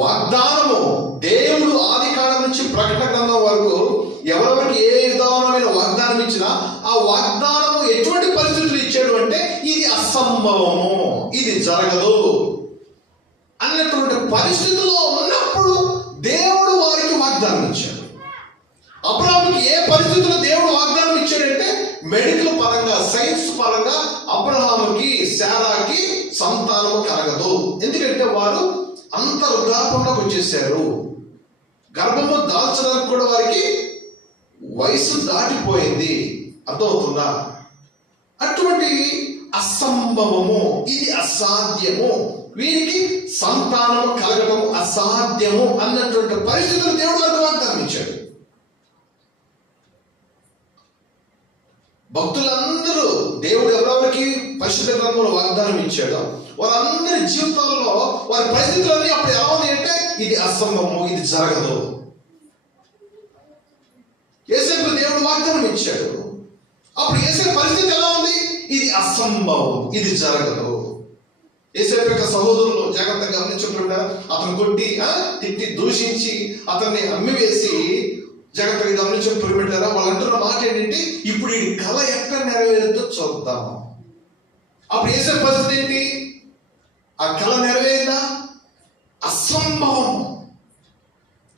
వాగ్దానము దేవుడు ఆది కాలం నుంచి ప్రకటన గ్రంథం వరకు ఎవరెవరికి ఏ విధమైన వాగ్దానం ఇచ్చినా ఆ వాగ్దానము ఎటువంటి పరిస్థితులు ఇచ్చాడు అంటే ఇది అసంభవము, ఇది జరగదు అన్నటువంటి పరిస్థితుల్లో ఉన్నప్పుడు దేవుడు వారికి వాగ్దానం ఇచ్చాడు. అబ్రాహాముకి ఏ పరిస్థితుల్లో దేవుడు వాగ్దానం ఇచ్చాడంటే మెడికల్ పరంగా, సైన్స్ పరంగా అబ్రాహాముకి శారాకి సంతానము కలగదు. ఎందుకంటే వారు అంత వృద్ధాపంలోకి వచ్చేసారు. గర్భము దాల్చడానికి కూడా వారికి వయసు దాటిపోయింది. అర్థమవుతుందా? అటువంటి అసంభవము, ఇది అసాధ్యము, వీరికి సంతానము కలగటము అసాధ్యము అన్నటువంటి పరిస్థితులు దేవుడు వారికి వాగ్దానం ఇచ్చాడు. భక్తులందరూ దేవుడు ఎవరెవరికి పరిశుద్ధ గ్రంథంలో వాగ్దానం ఇచ్చాడో వారందరి జీవితాల్లో వారి పరిస్థితులన్నీ అప్పుడు ఎలా ఉంది అంటే ఇది అసంభవము, ఇది జరగదు. యేసేపు దేవుడు వాగ్దానం ఇచ్చాడు. అప్పుడు యేసేపు పరిస్థితి ఎలా ఉంది? ఇది అసంభవం, ఇది జరగదు. యేసేపు యొక్క సహోదరులు జాగ్రత్తగా గమనించకుండా అతను కొట్టి తిట్టి దూషించి అతన్ని అమ్మివేసి జాగ్రత్తగా గమనించడం పురిపెట్టారా? వాళ్ళు అంటున్న మాట ఏంటంటే ఇప్పుడు ఈ కళ ఎక్కడ నెరవేరుతో చూద్దాం. అప్పుడు యేసేపు పరిస్థితి ఏంటి? ఆ కళ నెరవేరిందా? అసంభవం.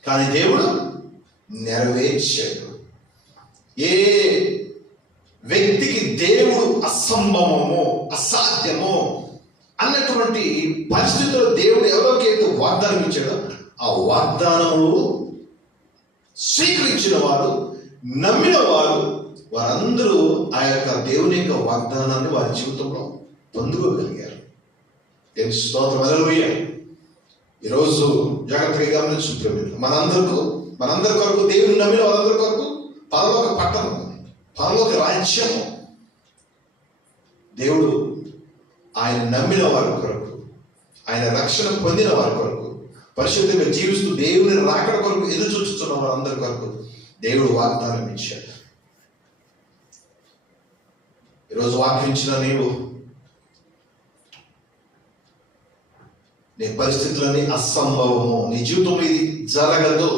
కానీ దేవుడు నెరవేర్చాడు. ఏ వ్యక్తికి దేవుడు అసంభవము, అసాధ్యము అన్నటువంటి పరిస్థితుల్లో దేవుడు ఎవరికైతే వాగ్దానం ఇచ్చాడో ఆ వాగ్దానము స్వీకరించిన వారు, నమ్మిన వారు, వారందరూ ఆ యొక్క దేవుని యొక్క వాగ్దానాన్ని వారి జీవితంలో పొందుకోగలిగారు. దేవుని స్తోత్రం, హల్లెలూయా. ఈరోజు జాగ్రత్తగా గమనించుకుంటున్నాం. మనందరి కొరకు, దేవుని నమ్మిన వారందరి కొరకు పరలోక పట్టణం, పరలోక రాజ్యము దేవుడు ఆయన నమ్మిన వారి కొరకు, ఆయన రక్షణ పొందిన వారి కొరకు, పరిశుద్ధంగా జీవిస్తూ దేవుని రాకడ కొరకు ఎదురు చూస్తున్న వారందరి కొరకు దేవుడు వాగ్దానం ఇచ్చాడు. ఈరోజు వాక్యించిన నీవు నీ పరిస్థితులన్నీ అసంభవము, నీ జీవితంలో ఇది జరగదు,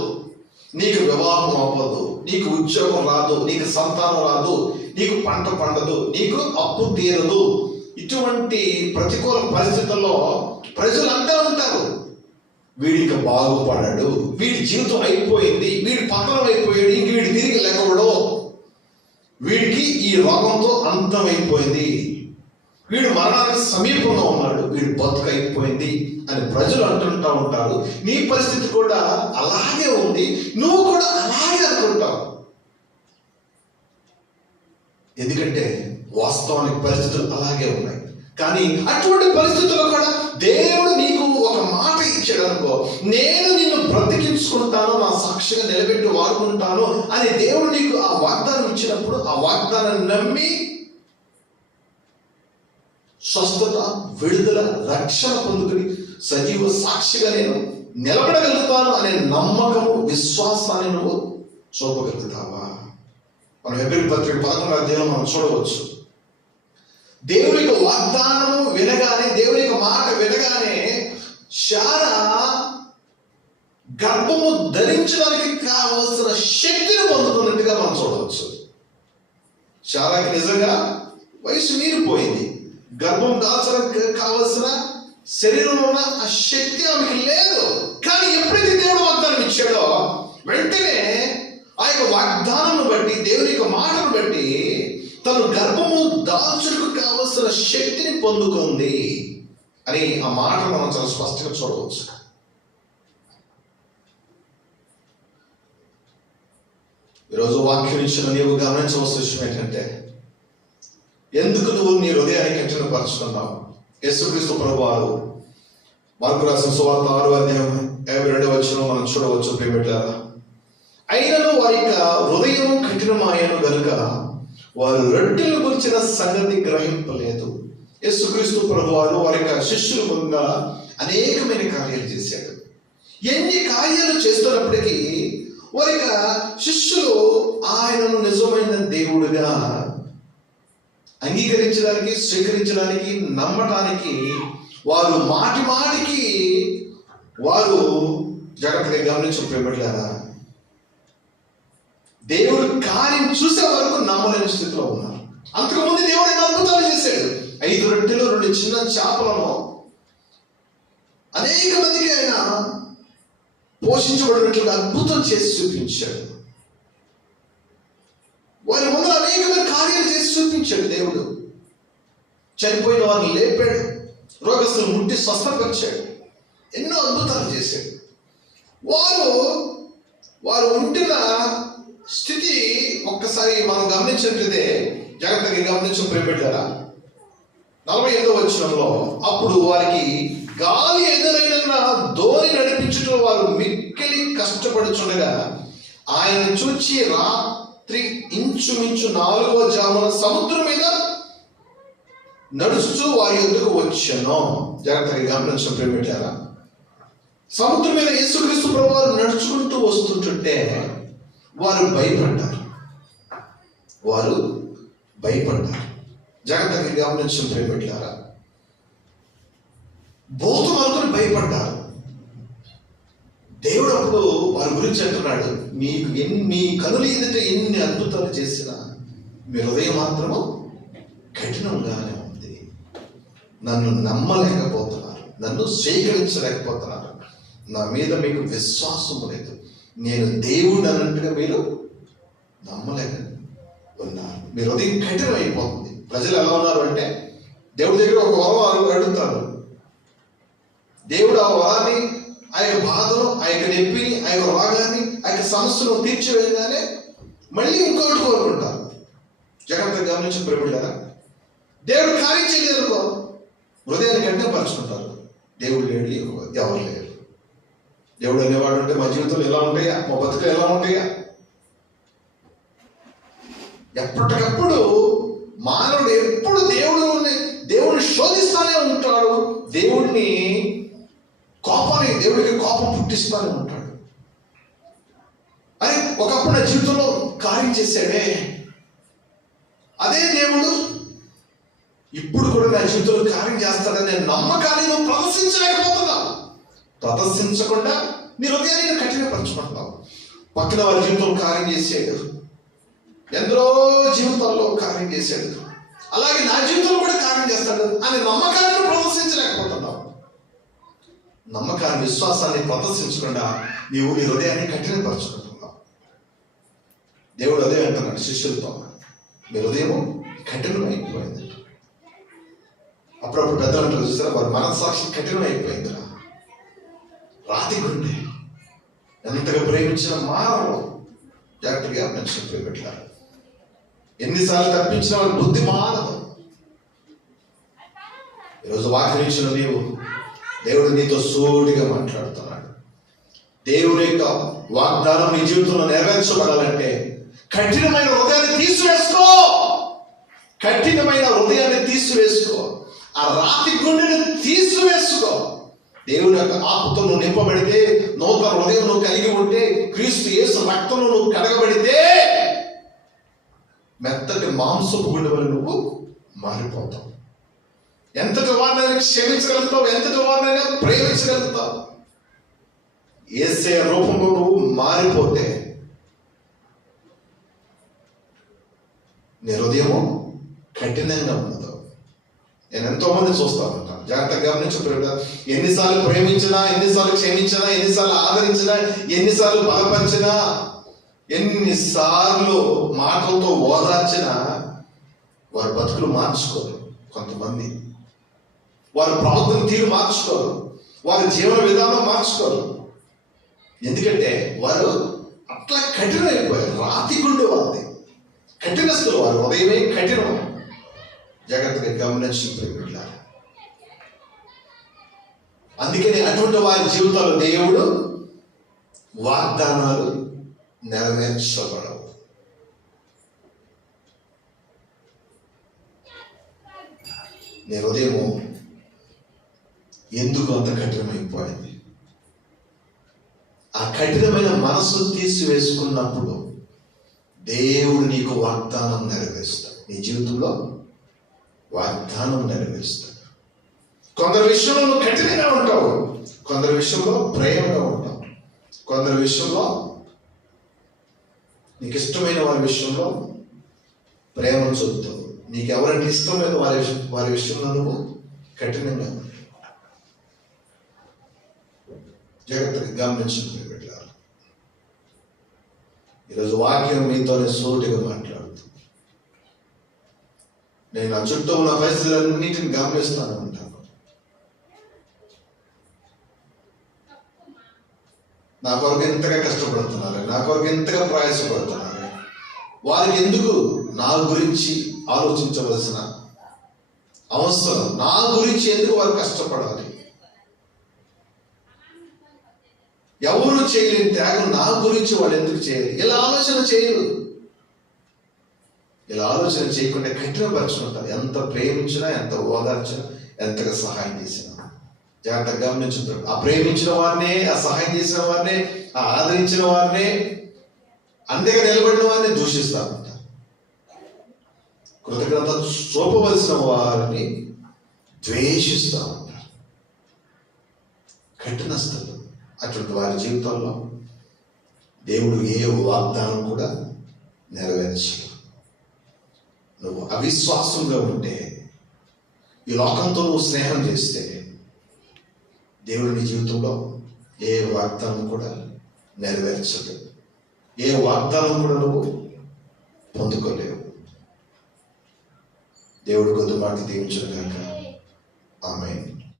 నీకు వివాహం అవ్వదు, నీకు ఉద్యోగం రాదు, నీకు సంతానం రాదు, నీకు పంట పండదు, నీకు అప్పు తీరదు, ఇటువంటి ప్రతికూల పరిస్థితుల్లో ప్రజలు అంటూ ఉంటారు వీడికి బాగుపడడు, వీడి జీవితం అయిపోయింది, వీడి పతనం అయిపోయాడు, ఇంక వీడి తిరిగి లేకవడు, వీడికి ఈ రోగంతో అంతమైపోయింది, వీడు మరణానికి సమీపంగా ఉన్నాడు, వీడి బతుకు అయిపోయింది అని ప్రజలు అంటుంటా ఉంటారు. నీ పరిస్థితి కూడా అలాగే ఉంది, నువ్వు కూడా అలాగే అనుకుంటావు. ఎందుకంటే వాస్తవానికి పరిస్థితులు అలాగే ఉన్నాయి. కానీ అటువంటి పరిస్థితుల్లో కూడా దేవుడు నీకు ఒక మాట ఇచ్చాడు అనుకో, నేను నిన్ను బ్రతికించుకుంటాను, నా సాక్షిగా నిలబెట్టి వాడుకుంటాను అని దేవుడు నీకు ఆ వాగ్దానం ఇచ్చినప్పుడు ఆ వాగ్దానాన్ని నమ్మి స్వస్థత, విడుదల, రక్షణ పొందుకుని సజీవ సాక్షిగా నేను నిలబడగలుగుతాను అనే నమ్మకము, విశ్వాసాన్ని నువ్వు చూపగలుగుతావా? మనం హెబ్రీ పత్రిక 11వ అధ్యాయంలో మనం చూడవచ్చు. దేవుని యొక్క వాగ్దానము వినగానే, దేవుని యొక్క మాట వినగానే శారా గర్భము ధరించడానికి కావలసిన శక్తిని పొందుతున్నట్టుగా మనం చూడవచ్చు. శారాకి నిజంగా వయసు మీరిపోయింది, గర్భం దాల్చడానికి కావలసిన శరీరంలో ఉన్న ఆ శక్తి ఆమెకి లేదు. కానీ ఎప్పుడైతే దేవుడు వాగ్దానం ఇచ్చాడో వెంటనే ఆ యొక్క వాగ్దానం బట్టి, దేవుని యొక్క మాటను బట్టి తను గర్భము దాల్చుటకు కావలసిన శక్తిని పొందుకుంది అని ఆ మాట మనం చాలా స్పష్టంగా చూడవచ్చు. ఈరోజు వాక్యం ఇచ్చిన నీవు గమనించవలసిన విషయం ఏంటంటే, ఎందుకు నువ్వు నీ హృదయాన్ని కఠినపరుచుకున్నావు? యేసుక్రీస్తు ప్రభువారు మార్కు రాసిన సువార్త 6వ అధ్యాయం 52వ వచనం మనం చూడవచ్చు. ప్రియమిత్రులారా, అయినను వారి యొక్క హృదయం కఠినమాయను గనుక వారు రొట్టెలు గురించిన సంగతి గ్రహింపలేదు. యేసుక్రీస్తు ప్రభువారు వారి యొక్క శిష్యుల ముందు అనేకమైన కార్యాలు చేశాడు. ఎన్ని కార్యాలు చేస్తున్నప్పటికీ వారి యొక్క శిష్యులు ఆయనను నిజమైన దేవుడిగా అంగీకరించడానికి, స్వీకరించడానికి, నమ్మటానికి వారు మాటి మాటికి వారు జాగ్రత్తగా గమనించి ప్రేమట్లారా, దేవుడు కార్యం చూసే వరకు నమ్మలేని స్థితిలో ఉన్నారు. అంతకుముందు దేవుడు ఎన్నో అద్భుతాలు చేశాడు. 5 రొట్టెలు 2 చిన్న చేపలను అనేక మందికి ఆయన పోషించబడినట్లుగా అద్భుతం చేసి చూపించాడు. వారి ముందు అనేకమైన కార్యాలు చేసి చూపించాడు దేవుడు. చనిపోయిన వారిని లేపాడు, రోగస్తులు ముట్టి స్వస్థపరిచాడు, ఎన్నో అద్భుతాలు చేశాడు. వారు ఉంటున్న స్థితి ఒక్కసారి మనం గమనించినట్లయితే, జాగ్రత్తగా గమనించడం ప్రేమపెట్టారా, 48వ వచనంలో, అప్పుడు వారికి గాలి ఎదురైన ధోని నడిపించడం వారు మిక్కిలి కష్టపడుచుండగా ఆయన చూచి రాత్రి ఇంచుమించు 4వ జామున సముద్రం మీద నడుస్తూ వారి యొద్దకు వచ్చాను. జాగ్రత్తగా గమనించడం ప్రేమపెట్టారా, సముద్రం మీద యేసుక్రీస్తు ప్రభువారు నడుచుకుంటూ వస్తుంటుంటే వారు భయపడ్డారు. జాగ్రత్తగా గమనించడం ప్రేమపెట్టారా, భూతం అనుకుని భయపడ్డారు. దేవుడు అప్పుడు వారి గురించి అంటున్నాడు, మీ కనుల ఎదుట ఎన్ని అద్భుతాలు చేసినా మీ హృదయం మాత్రము కఠినంగానే ఉంది. నన్ను నమ్మలేకపోతున్నారు, నన్ను స్వీకరించలేకపోతున్నారు, నా మీద మీకు విశ్వాసం లేదు, నేను దేవుడు అన్నట్టుగా మీరు నమ్మలేక ఉన్నారు. మీ హృదయం కఠినం అయిపోతుంది. ప్రజలు ఎలా ఉన్నారు అంటే, దేవుడి దగ్గర ఒక వరం అడుగుతారు, దేవుడు ఆ వరాన్ని, ఆ యొక్క బాధను, ఆ యొక్క నొప్పిని, ఆ యొక్క రోగాన్ని, ఆ యొక్క సమస్యను తీర్చివేయగానే మళ్ళీ ఇంకోటి కోరుకుంటారు. జాగ్రత్తగా గమనించి ప్రేమిటారా, దేవుడు కార్యం చేయలేదనుకో హృదయాన్ని కఠినపరుచుకుంటారు. దేవుడు లేడు, ఎవరు లేరు. దేవుడు అనేవాడు ఉంటే మా జీవితంలో ఎలా ఉంటాయా, మా బతుకులు ఎలా ఉంటాయా? ఎప్పటికప్పుడు మానవుడు ఎప్పుడు దేవుడిని శోధిస్తానే ఉంటాడు. దేవుడికి కోపం పుట్టిస్తానే ఉంటాడు. అని ఒకప్పుడు నా జీవితంలో కార్యం చేశాడే, అదే దేవుడు ఇప్పుడు కూడా నా జీవితంలో కార్యం చేస్తాడని నేను నమ్మకాన్ని నువ్వు ప్రదర్శించలేకపోతున్నావు. ప్రదర్శించకుండా నీ హృదయాన్ని కఠినపరచుకుంటున్నావు. పక్కన వారి జీవితంలో కార్యం చేసాడు, ఎందరో జీవితాల్లో కార్యం చేశాడు, అలాగే నా జీవితంలో కూడా కార్యం చేస్తాడు అనే నమ్మకాన్ని ప్రదర్శించలేకపోతున్నావు. నమ్మకాన్ని, విశ్వాసాన్ని ప్రదర్శించకుండా నీవు నీ హృదయాన్ని కఠినపరచుకుంటున్నావు. దేవుడు అదే అంటున్నాడు శిష్యులతో, మీ హృదయము కఠినమైపోయింది. అప్పుడప్పుడు పెద్దలంటారు చూసారా, వారి మనస్సాక్షి కఠినమైపోయిందిరా, రాతి గుండె, ఎంతగా ప్రేమించిన మానవులు. జాగ్రత్తగా మనిషిని ప్రేమిట్టారు. ఎన్నిసార్లు తప్పించిన వారి బుద్ధి మానదు. ఈరోజు వాక్యం నీవు, దేవుడు నీతో సూటిగా మాట్లాడుతున్నాడు. దేవుని యొక్క వాగ్దానం నీ జీవితంలో నెరవేర్చబడాలంటే కఠినమైన హృదయాన్ని తీసివేసుకో. ఆ రాతి గుండెని తీసివేసుకో. దేవుని యొక్క ఆపుతో నువ్వు నింపబడితే, నూతన హృదయం నువ్వు కలిగి ఉంటే, క్రీస్తు యేసు రక్తంలో నువ్వు కడగబడితే మెత్తటి మాంసపు గుండె వల్ల నువ్వు మారిపోతావు. ఎంతటి వారినైనా క్షమించగలుగుతావు, ఎంతటి వారినైనా ప్రేమించగలుగుతావు. యేసయ్య రూపంలో నువ్వు మారిపోతే నీ హృదయము కఠినంగా ఉన్నదో. నేను ఎంతో మంది చూస్తా ఉంటాను. జాగ్రత్తగా గమనించు, ఎన్నిసార్లు ప్రేమించినా, ఎన్నిసార్లు క్షమించినా, ఎన్నిసార్లు ఆదరించినా, ఎన్నిసార్లు బలపరిచినా, ఎన్నిసార్లు మాటలతో ఓదార్చినా వారి బతుకులు మార్చుకోరు. కొంతమంది వారి ప్రవర్తన తీరు మార్చుకోరు, వారి జీవన విధానం మార్చుకోరు. ఎందుకంటే వారు అట్లా కఠినమైపోయారు. రాతి గుండె వారిది, కఠినస్తులు వారు, ఉదయమే కఠినం. జాగ్రత్తగా గమనించి ప్రేమిట్లారు. అందుకని అటువంటి వారి జీవితాల్లో దేవుడు వాగ్దానాలు నెరవేర్చబడవు. నీ హృదయము ఎందుకు అంత కఠినమైపోయింది? ఆ కఠినమైన మనసు తీసివేసుకున్నప్పుడు దేవుడు నీకు వాగ్దానం నెరవేరుస్తాడు. నీ జీవితంలో వాగ్దానం నెరవేరుస్తాడు. కొందరి విషయంలో నువ్వు కఠినంగా ఉంటావు, కొందరి విషయంలో ప్రేమగా ఉంటావు, కొందరి విషయంలో నీకు ఇష్టమైన వారి విషయంలో ప్రేమను చూపుతావు, నీకు ఎవరంటే ఇష్టం లేదు వారి విషయంలో నువ్వు కఠినంగా ఉంటావు. జాగ్రత్తగా గమనించండి బిడ్డలారా. ఈరోజు వాక్యం మీతోనే సూటిగా మాట్లాడుతుంది. నేను నా చుట్టూ ఉన్న పరిస్థితులన్నిటిని గమనిస్తాను ఉంటాను. నా కొరకు ఎంతగా కష్టపడుతున్నారు, నా కొరకు ఎంతగా ప్రయాసపడుతున్నారు, వారికి ఎందుకు నా గురించి ఆలోచించవలసిన అవసరం, నా గురించి ఎందుకు వారు కష్టపడాలి, ఎవరు చేయలేని త్యాగం నా గురించి వాళ్ళు ఎందుకు చేయాలి, ఇలా ఆలోచన చేయరు. ఇలా ఆలోచన చేయకుండా కఠినపరుచుకుంటారు. ఎంత ప్రేమించినా, ఎంత ఓదార్చినా, ఎంతగా సహాయం చేసినా. జాగ్రత్తగా గమనించుతారు. ఆ ప్రేమించిన వారినే, ఆ సహాయం చేసిన వారినే, ఆ ఆదరించిన వారినే, అంతగా నిలబడిన వారిని దూషిస్తూ ఉంటారు. కృతజ్ఞత చూపవలసిన వారిని ద్వేషిస్తూ ఉంటారు. కఠినస్థలు. అటువంటి వారి జీవితంలో దేవుడు ఏ వాగ్దానం కూడా నెరవేర్చలేదు. నువ్వు అవిశ్వాసంగా ఉంటే, ఈ లోకంతో నువ్వు స్నేహం చేస్తే, దేవుడు నీ జీవితంలో ఏ వాగ్దానం కూడా నెరవేర్చదు. ఏ వాగ్దానం కూడా నువ్వు పొందుకోలేవు. దేవుడు కొద్ది మాట దీవించును గాక. ఆమేన్.